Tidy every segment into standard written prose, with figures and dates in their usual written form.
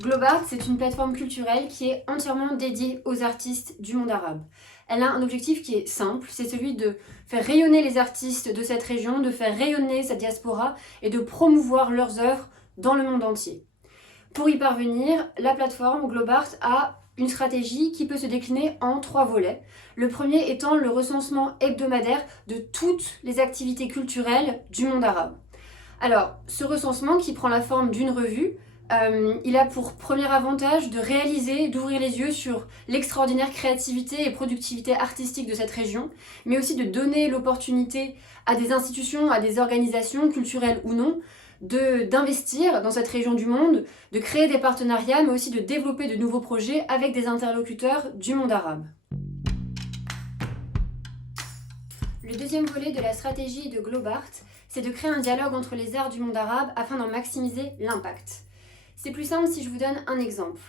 Globart, c'est une plateforme culturelle qui est entièrement dédiée aux artistes du monde arabe. Elle a un objectif qui est simple, c'est celui de faire rayonner les artistes de cette région, de faire rayonner sa diaspora et de promouvoir leurs œuvres dans le monde entier. Pour y parvenir, la plateforme Globart a une stratégie qui peut se décliner en 3 volets. Le premier étant le recensement hebdomadaire de toutes les activités culturelles du monde arabe. Alors, ce recensement qui prend la forme d'une revue, il a pour premier avantage de réaliser, d'ouvrir les yeux sur l'extraordinaire créativité et productivité artistique de cette région, mais aussi de donner l'opportunité à des institutions, à des organisations, culturelles ou non, d'investir dans cette région du monde, de créer des partenariats, mais aussi de développer de nouveaux projets avec des interlocuteurs du monde arabe. Le deuxième volet de la stratégie de Globart, c'est de créer un dialogue entre les arts du monde arabe afin d'en maximiser l'impact. C'est plus simple si je vous donne un exemple.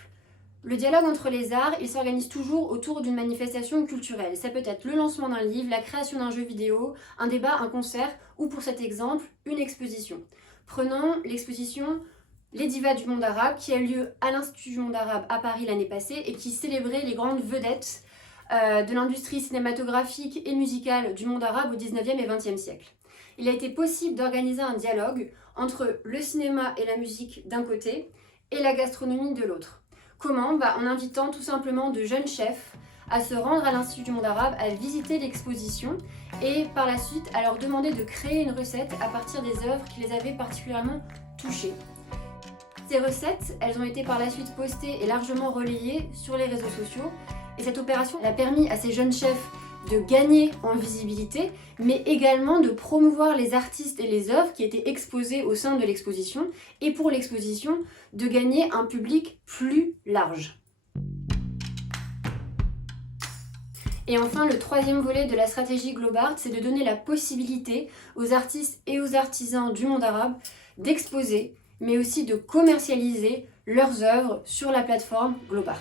Le dialogue entre les arts, il s'organise toujours autour d'une manifestation culturelle. Ça peut être le lancement d'un livre, la création d'un jeu vidéo, un débat, un concert ou pour cet exemple, une exposition. Prenons l'exposition Les Divas du monde arabe qui a lieu à l'Institut du monde arabe à Paris l'année passée et qui célébrait les grandes vedettes de l'industrie cinématographique et musicale du monde arabe au 19e et 20e siècle. Il a été possible d'organiser un dialogue entre le cinéma et la musique d'un côté et la gastronomie de l'autre. Comment ? En invitant tout simplement de jeunes chefs à se rendre à l'Institut du monde arabe, à visiter l'exposition et par la suite à leur demander de créer une recette à partir des œuvres qui les avaient particulièrement touchés. Ces recettes, elles ont été par la suite postées et largement relayées sur les réseaux sociaux et cette opération a permis à ces jeunes chefs de gagner en visibilité, mais également de promouvoir les artistes et les œuvres qui étaient exposées au sein de l'exposition, et pour l'exposition, de gagner un public plus large. Et enfin, le troisième volet de la stratégie Globart, c'est de donner la possibilité aux artistes et aux artisans du monde arabe d'exposer, mais aussi de commercialiser leurs œuvres sur la plateforme Globart.